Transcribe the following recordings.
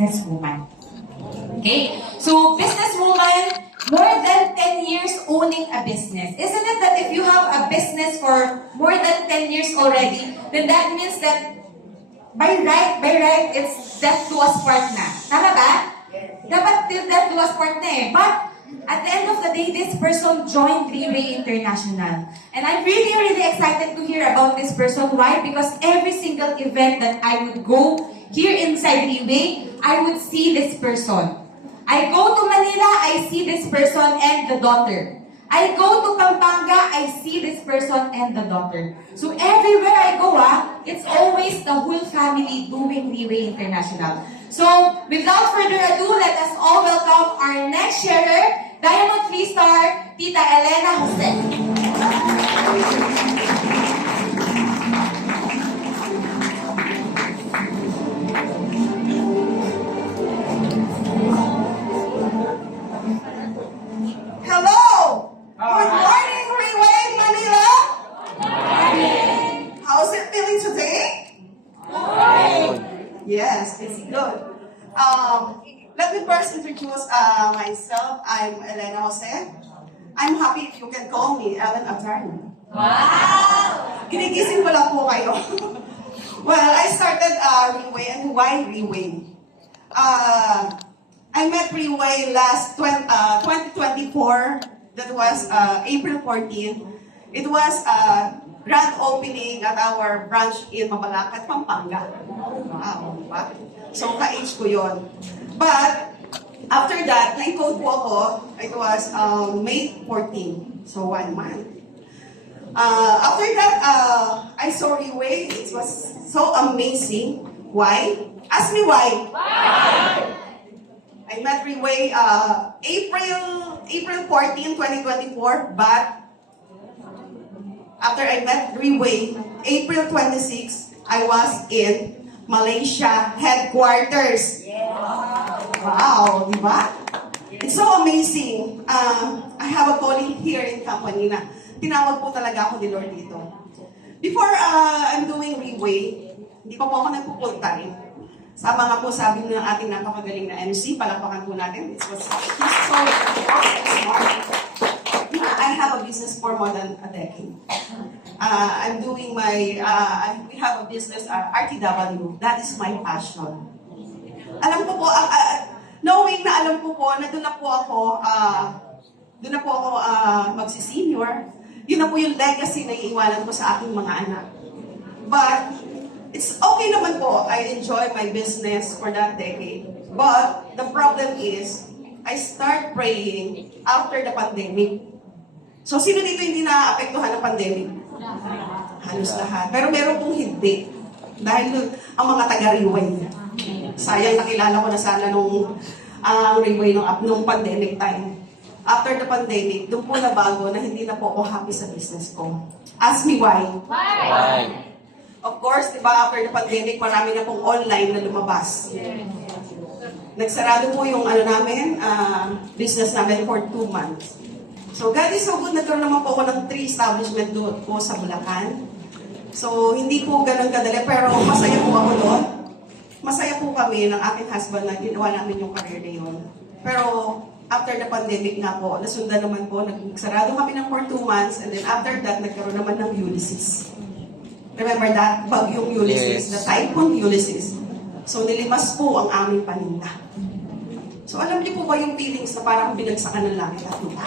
businesswoman. Okay? So, businesswoman, more than 10 years owning a business. Isn't it that if you have a business for more than 10 years already, then that means that by right, it's death to us part na. Tama ba? Dapat till death to us part na eh. But, at the end of the day, this person joined Three-Way International. And I'm really, really excited to hear about this person. Why? Because every single event that I would go here inside Three-Way, I would see this person. I go to Manila, I see this person and the daughter. I go to Pampanga, I see this person and the daughter. So everywhere I go, it's always the whole family doing Three-Way International. So without further ado, let us all welcome our next sharer, Diamond 3-star, Tita Elena Jose. Good morning, Three-Way Manila! How's it feeling today? Yes, it's good. Let me first introduce myself. I'm Elena Jose. I'm happy if you can call me Ellen Attorney. Wow! Kinigising ko lang po kayo. Well, I started Three-Way, and why Three-Way? I met Three-Way last 2024. That was April 14. It was grand opening at our branch in Mabalacat, Pampanga. Wow, diba? So, ka-age ko yun. But, after that, na-code po ako, it was May 14. So, 1 month. After that, I saw Three-Way. It was so amazing. Why? Ask me why. Why? I met Three-Way April 14, 2024, but after I met Three-Way, April 26, I was in Malaysia headquarters. Yeah. Wow, di ba? It's so amazing. I have a colleague here in company na tinawag po talaga ako ni Lord dito. Before I'm doing Three-Way, hindi pa po ako nagpo-full time. Sama nga po sabi ng ating napakagaling na MC, palakpakan po natin. It was so smart. I have a business for more than a decade. I'm doing we have a business, RTW. That is my passion. Alam ko po, knowing na alam ko po na doon na po ako magsi-senior, yun na po yung legacy na iiwanan ko sa aking mga anak. But, it's okay naman po. I enjoy my business for that decade. But the problem is, I start praying after the pandemic. So, sino dito hindi na-apektuhan ng pandemic? Halos lahat. Pero meron pong hindi. Dahil ang mga taga-Three-Way. Sayang nakilala ko na sana nung Three-Way nung pandemic time. After the pandemic, doon po na bago na hindi na po ako happy sa business ko. Ask me why. Why? Of course, di ba, after the pandemic, marami na pong online na lumabas. Nagsarado po yung business namin for 2 months. So, God is so good, nagkaroon naman po ako ng 3 establishment doon po sa Bulacan. So, hindi po ganun kadali, pero masaya po ako doon. Masaya po kami ng aking husband na ginawa namin yung career na yun. Pero, after the pandemic nga po, nasundan naman po, nagsarado kami ng for 2 months, and then after that, nagkaroon naman ng Ulysses. Remember that? Bagyong Ulysses, yes. The Typhoon Ulysses. So, nilimas po ang aming paninda. So, alam niyo po ba yung feelings na parang binagsakan ng langit at lupa?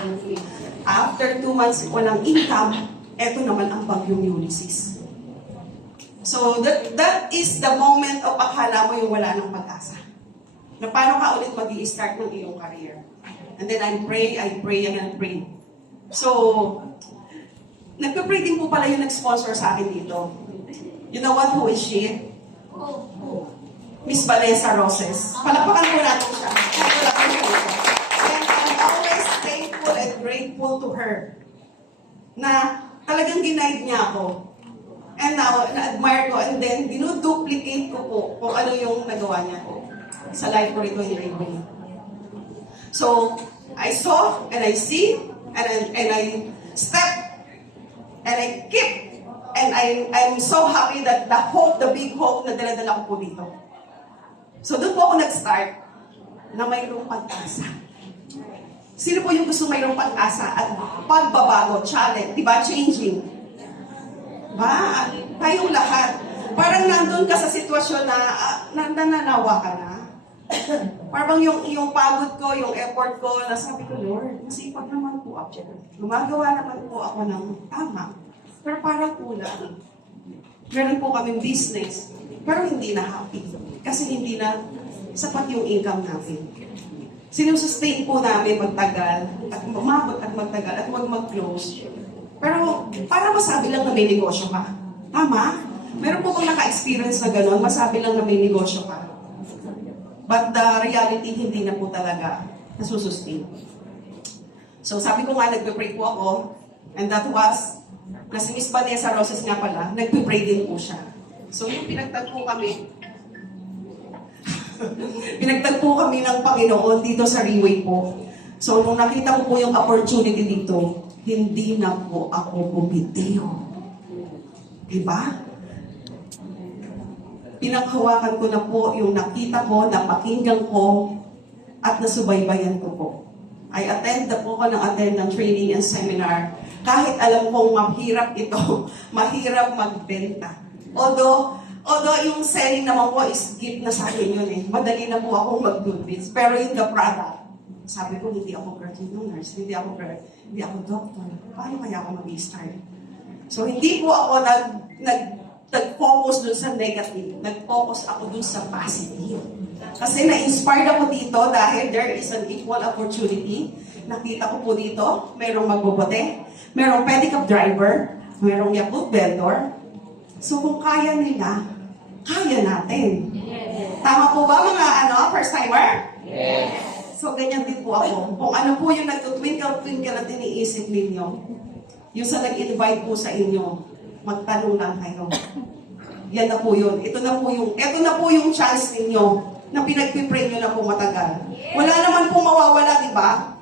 After 2 months, walang income, eto naman ang Bagyong Ulysses. So, that is the moment of akala mo yung wala ng pag-asa. Na paano ka ulit mag-i-start ng iyong career. And then I pray, and I pray. So, nagpe-pray din po pala yung nag-sponsor sa akin dito. You know what? Who is she? Miss Vanessa Roses. Palakpakan po natin siya. And I'm always thankful and grateful to her na talagang ginaid niya ako. And now, na-admire ko, and then dinuduplicate ko po kung ano yung nagawa niya po sa life ko rito in Three-Way. So, I saw, and I see, and I step, and I keep, and I'm so happy that the big hope na dala-dala ko po dito. So doon po ako nag-start na mayroong pag-asa. Sino po yung gusto mayroong pag-asa at pagbabago, challenge, di ba? Changing. Ba? Tayong lahat. Parang nandun ka sa sitwasyon na nananawa ka na. Parang yung pagod ko, yung effort ko, nasabi ko, Lord, masipag naman po ako. Gumagawa naman po ako ng tama. Pero parang kulang. Meron po kaming business, pero hindi na happy. Kasi hindi na sapat yung income natin. Sinusustain po namin magtagal, at umabot at magtagal, at huwag mag-close. Pero para masabi lang na may negosyo ka. Tama? Meron po kung naka-experience na gano'n, masabi lang na may negosyo ka. But the reality, hindi na po talaga nasusustain. So sabi ko nga, nagpe-pray po ako, and that was, na si Miss Vanessa Roses nga pala, nagpe-pray din po siya. So yung pinagtagpo kami, pinagtagpo kami ng Panginoon dito sa Riway po. So nung nakita ko po yung opportunity dito, hindi na po ako bumitiw. Diba? Pinanghawakan ko na po yung nakita ko, napakinggan ko, at nasubaybayan ko po. I attend po ako ng training and seminar. Kahit alam kong mahirap ito, mahirap magbenta. Although yung selling naman po is gift na sa akin yun eh. Madali na po akong mag-goodbits. Pero yung the product, sabi ko, hindi ako graduate nurse, hindi ako doctor. Paano kaya ako mag-start? So hindi po ako nag-focus dun sa negative. Nag-focus ako dun sa positive. Kasi na-inspired ako dito dahil there is an equal opportunity. Nakita ko po dito, mayroong magbobote, mayroong pedicab driver, mayroong Yakult vendor. So kung kaya nila, kaya natin. Tama po ba mga first-timer? Yes. So ganyan din po ako. Kung ano po yung nagtutwinkle-twinkle at iniisip ninyo, yung sa nag-invite po sa inyo, magtanong lang kayo. Yan na po yun. Ito na po yung chance ninyo na pinagpipray nyo na po matagal. Wala naman po mawawala, di ba?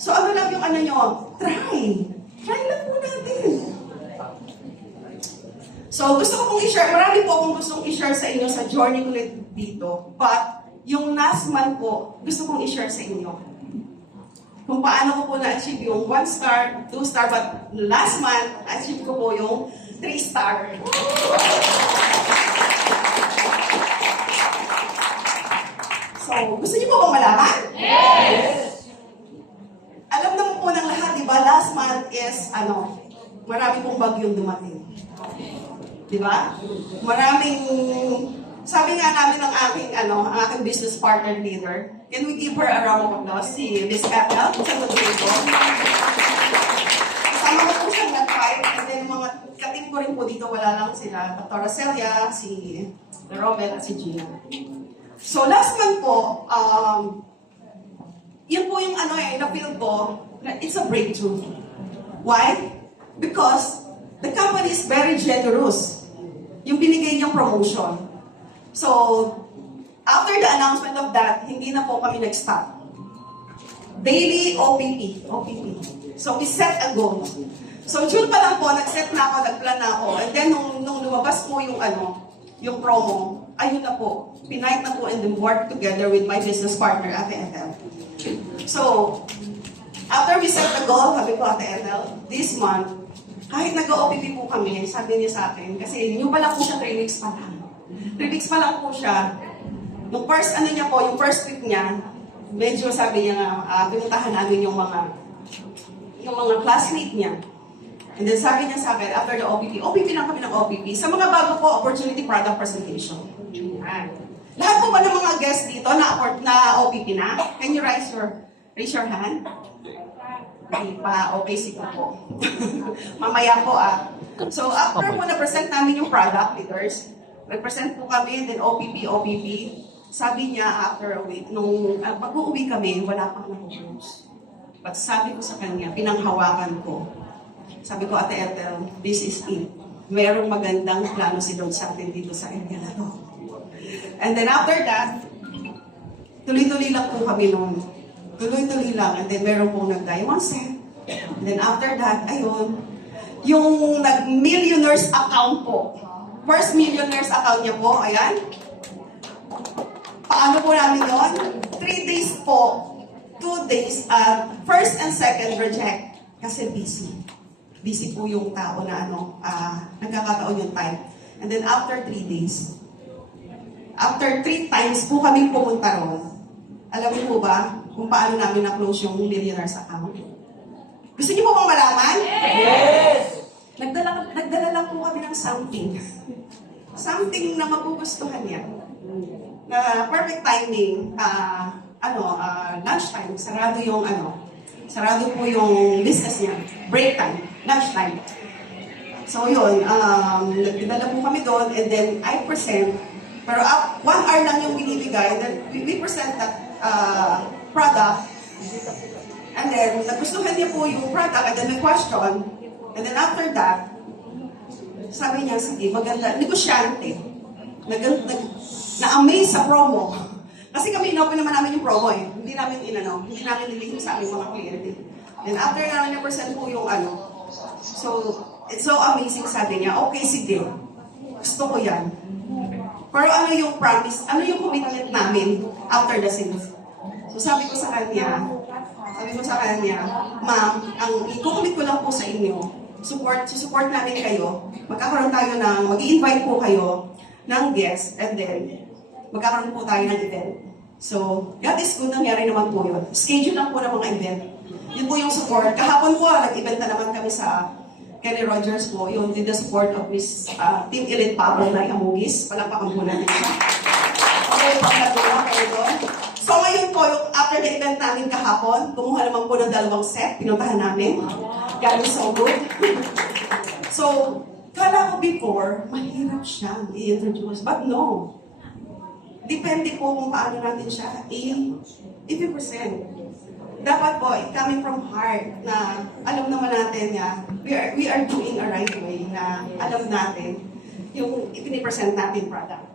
So ano lang yung ano nyo? Try. Try lang po natin. So gusto ko pong i-share, marami po akong gustong i-share sa inyo sa journey ko dito. But yung last month po, gusto kong i-share sa inyo. Kung paano ko po na-achieve yung 1 star, 2 star, but last month, achieve ko po yung 3 star. So, gusto niyo po bang malaman? Yes! Alam naman po ng lahat, di ba? Last month is, marami pong bagyong dumating. Di ba? Maraming, sabi nga namin ng ang aking business partner leader, can we give her a round of applause? Si Miss Ethel, sa tutuloy ko. Kasama ko po siyang nag-fight, and then mga katim ko rin po dito, wala lang sila, Dr. Celia, si Romel, at si Gina. So last month po, yun po yung na-feel ko, na it's a breakthrough. Why? Because the company is very generous. Yung binigay niyang promotion. So, after the announcement of that, hindi na po kami nag-stop. Daily OPP. So, we set a goal. So, June pa lang po, nag-set na ako, nag-plan na ako. And then, nung lumabas po yung promo, ayun na po. Pinayat na po and then work together with my business partner, Ate Ethel. So, after we set the goal, sabi ko, Ate Ethel, this month, kahit nag-OPP po kami, sabi niya sa akin, kasi new pa lang po siya, 3 weeks pa lang. 3 weeks pa lang po siya. Yung first, yung first week niya, medyo sabi niya nga, pinuntahan namin yung mga classmate niya. And then sabi niya sa akin, after the OPP lang kami ng OPP. Sa mga bago po, opportunity product presentation. Yan. Lahat po ba ng mga guests dito na OPP na? Can you raise your hand? Hindi pa. Okay, sige po. Mamaya po So, after po na-present namin yung product leaders, nag-present po kami, then OPP. Sabi niya, after a week, nung pag-uwi kami, wala pang na-close. But sabi ko sa kanya, pinanghawakan ko. Sabi ko, Ate Ethel, this is it. Merong magandang plano si Lord sa atin dito sa area na to. And then after that, tuloy-tuloy lang po kami noon. Tuloy-tuloy lang. And then meron pong nag-diamond set. And then after that, ayun, yung nag-millionaires account po. First millionaires account niya po, ayan. Paano po namin yun? 3 days po. 2 days, first and second reject. Kasi busy. Busy po yung tao na nagkakataon yung time. And then after 3 days, after 3 times po kami pumunta ron, alam niyo po ba kung paano namin na-close yung millionaire's account? Gusto niyo po bang malaman? Yes! Nagdala lang po kami ng something. Something na magugustuhan niya. Na perfect timing, lunchtime, sarado po yung business niya. Break time, lunchtime. So yun, nagdala po kami doon and then I present, pero 1 hour lang yung binibigay, then we present that product. And then, nagustuhan niya po yung product and then may question. And then after that, sabi niya, sige, maganda, negosyante. Na-amaze sa promo. Kasi kami inopen naman namin yung promo eh. Hindi namin nilihim sa aming mga kliyente. And after namin na-present po yung so, it's so amazing, sabi niya, okay, sige, gusto ko yan. Pero ano yung promise, ano yung commitment namin after the sales? So sabi ko sa kanya, ma'am, ang i-commit ko lang po sa inyo, support namin kayo, magkakaroon tayo mag-i-invite po kayo ng guest, and then, magkakaroon po tayo ng event. So, God is good, nangyari naman po yun. Schedule lang po ng mga event. Yun po yung support. Kahapon po, nag-event na naman kami sa Kenny Rogers po, yung with the support of Miss Team Elite Pablo na Amugis. Palakpakan po natin siya. Okay, pagkatuwa kayo doon. So ngayon po, yung after the event namin kahapon, kumuha naman po ng 2 set, pinuntahan namin. God is so good. So, kala ko before, mahirap siya i-introduce. But no. Depende po kung paano natin siya i-present. Dapat po, coming from heart na alam naman natin we are doing a right way na alam natin yung ipinipresent natin product.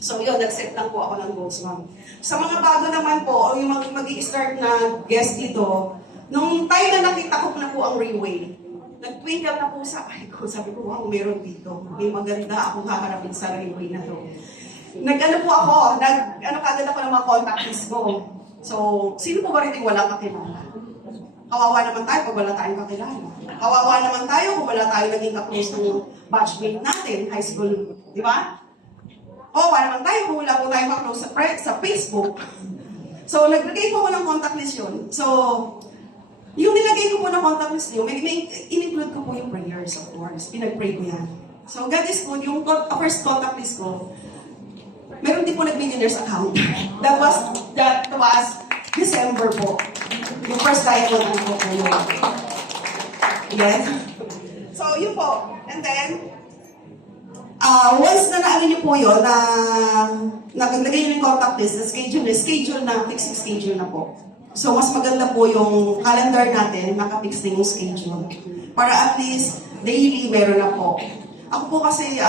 So yun, nag-set lang po ako ng goals, ma'am. Sa mga bago naman po, o yung mag-i-start na guest dito, nung time na nakita ko na po ang Rayway, nag-twinkle na po sa ay ko, sabi ko, wow, meron dito. May maganda akong haharapin sa Rayway na to. Nag-ano po ako, kagad ako ng mga contact list ko. So, sino po ba rin yung walang kakilala? Kawawa naman tayo pag wala tayong kakilala. Kawawa naman tayo kung wala tayo naging ka-close ng batchmate natin, high school, di ba? Kawawa naman tayo kung wala po tayong ka-close sa Facebook. So, naglagay po ko ng contact list yun. So, yung nilagay ko po ng contact list yun, in-include ko po yung prayers, of course. Pinag-pray ko yan. So, God is good. Yung first contact list ko, meron din po nag-millionaire's account. That was December po. Yung first diamond po po yun. Yes. So, yun po. And then, once na naano niyo po yun, naglagay niyo yung contact list, schedule na, fixed schedule na po. So, mas maganda po yung calendar natin, nakafix na yung schedule. Para at least, daily meron na po. Ako po kasi,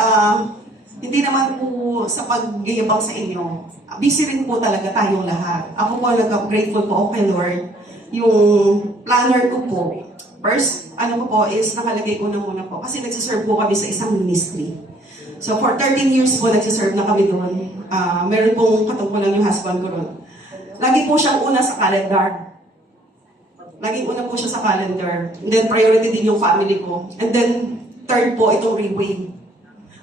hindi naman po sa paggayabang sa inyo. Busy rin po talaga tayong lahat. Ako po nag-grateful po kay Lord. Yung planner ko po, first, is nakalagay ko na muna po. Kasi nagsiserve po kami sa isang ministry. So for 13 years po, nagsiserve na kami doon. Meron pong katungkulan yung husband ko doon. Lagi po siyang una sa calendar. Laging una po siya sa calendar. And then priority din yung family ko. And then third po, itong Rayway.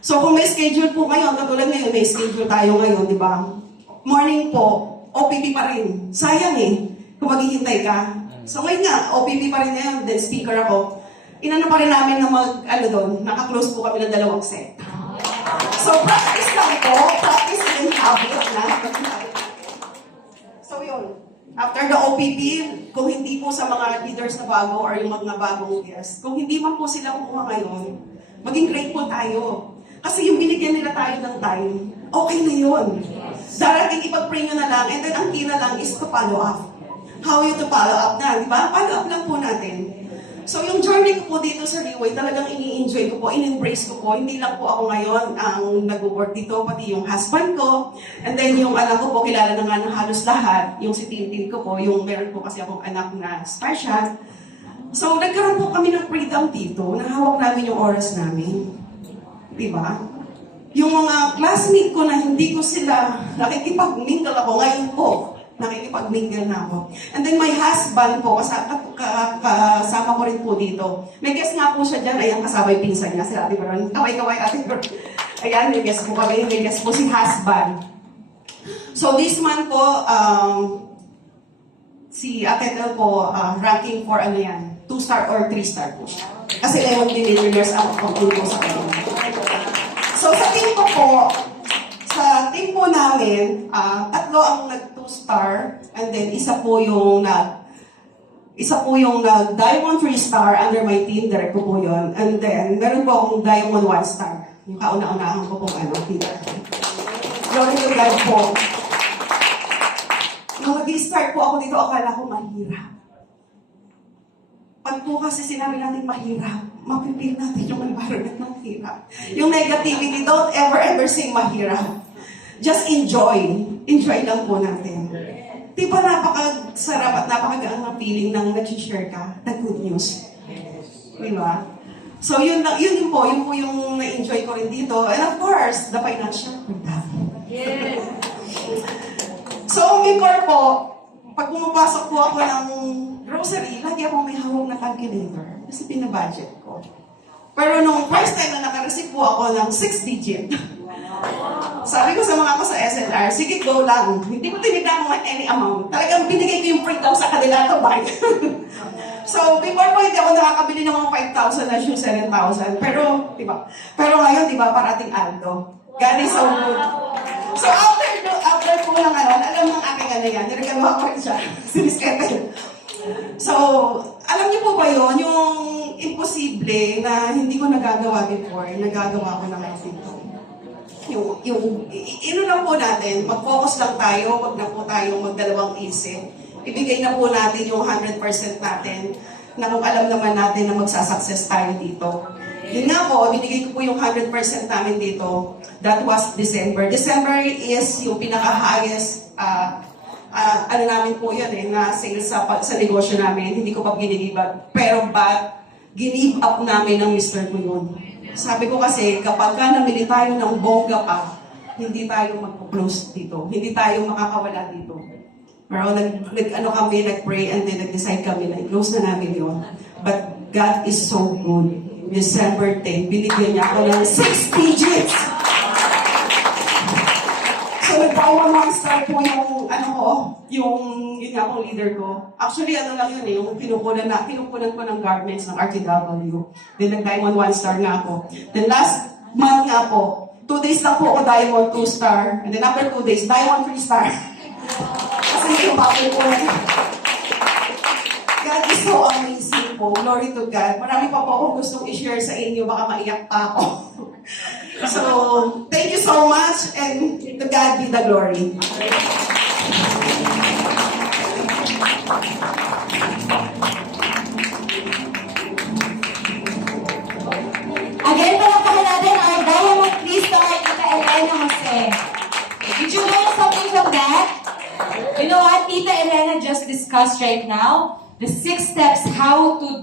So kung may schedule po ngayon, katulad ngayon, may schedule tayo ngayon, di ba? Morning po, OPP pa rin. Sayang kung maghihintay ka. So ngayon nga, OPP pa rin ngayon, then speaker ako. Inano pa rin namin na naka-close po kami ng 2 set. So practice lang po, practice and habit na. So yun, after the OPP, kung hindi po sa mga leaders na bago or yung mga bagong guests, kung hindi man po sila kumuha ngayon, maging grateful tayo. Kasi yung binigyan nila tayo ng time, okay na yun. Darating ipag-pray nyo na lang, and then ang key na lang is to follow up. How you to follow up na, di ba? Follow up lang po natin. So yung journey ko po dito sa Rayway, talagang ini-enjoy ko po, in-embrace ko po. Hindi lang po ako ngayon ang nag-work dito, pati yung husband ko. And then yung anak ko po, kilala na nga ng halos lahat. Yung si Tintin ko po, yung meron po kasi akong anak na special. So nagkaroon po kami ng freedom dito, nahawak namin yung oras namin. Diba? yung mga classmate ko na hindi ko sila nakikipag-mingle ako, ngayon po, nakikipag-mingle na ako. And then my husband po, kasama ko rin po dito. May guest nga po siya dyan, ayan, kasama yung pinsan niya, si Ate Veron. Kaway-kaway, Ate Veron. Ayan, may guest po kami, may guest po si husband. So this man po, si Ate Tel po, ranking for ano yan, 2-star or 3-star po siya. Kasi Lemon Millionaires ang pagpunto sa kanya. So sa team ko po, sa team po namin, tatlo ang nag-2-star and then isa po yung Diamond 3-star under my team, direct ko po yun. And then, meron po akong Diamond 1-star. Yung kauna-unahan ko pong teacher. Glory to God po. Nung nag-start po ako dito, akala ko mahirap. Pag po kasi sinabi natin mahirap, mapipil natin yung environment ng hirap. Yung negativity, don't ever say mahirap. Just enjoy. Enjoy lang po natin. Di ba napakasarap at napakagaan ng feeling ng nag-share ka, the good news. Di ba? So yun po yung na-enjoy ko rin dito. And of course, the financial freedom. Yes. So before po, pag pumapasok po ako ng grocery, lagi ako may hawak na calculator kasi pinabudget ko. Pero nung first time na nakareceive po ako ng 6 digit, sabi ko sa mga ko sa SNR, sige, go lang. Hindi ko tinignan kung any amount. Talagang binigay ko yung freedom sa kanila to buy. So, before po, hindi ako nakakabili ng mga 5,000 na shoes, 7,000. Pero, diba? Pero ngayon, diba, parating Aldo. God is so good. So, after po lang alam ng aking yan, niregalo ko rin siya. Siniskete. So, alam niyo po ba yun, yung imposible na hindi ko nagagawa before, nagagawa ko na ngayon dito. Ino lang po natin, mag-focus lang tayo, wag na po tayo magdalawang isip. Ibigay na po natin yung 100% natin na kung alam naman natin na magsasucess tayo dito. Yun nga po, binigay ko po yung 100% namin dito. That was December. December is yung pinaka-highest namin po yun na sales sa negosyo namin. Hindi ko pa ginigib up. Pero ginib up namin ng Mr. ko yun. Sabi ko kasi, kapag namili tayo ng bongga pa, hindi tayo mag-close dito. Hindi tayo makakawala dito. Pero nag-pray and then nag-decide kami na i-close na namin yun. But God is so good. December 10, binigyan niya ako ng 6 digits. So, nag-Diamond 1-star po yun nga pong leader ko. Actually, lang yun yung pinupunan ko ng garments ng RTW. Then, nag-Diamond 1-star nga ako. Then, last month nga po, 2 days lang po ako Diamond 2-star. And then, after 2 days, Diamond 3-star. Kasi yung papel po God is so amazing po. Glory to God. Marami pa po akong gustong i-share sa inyo. Baka maiyak pa ako. So, thank you so much and to God be the glory. Again, palakpakan natin our Diamond 3-star, Tita Elena Jose. Did you learn something from that? You know what Tita Elena just discussed right now? The 6 steps how to do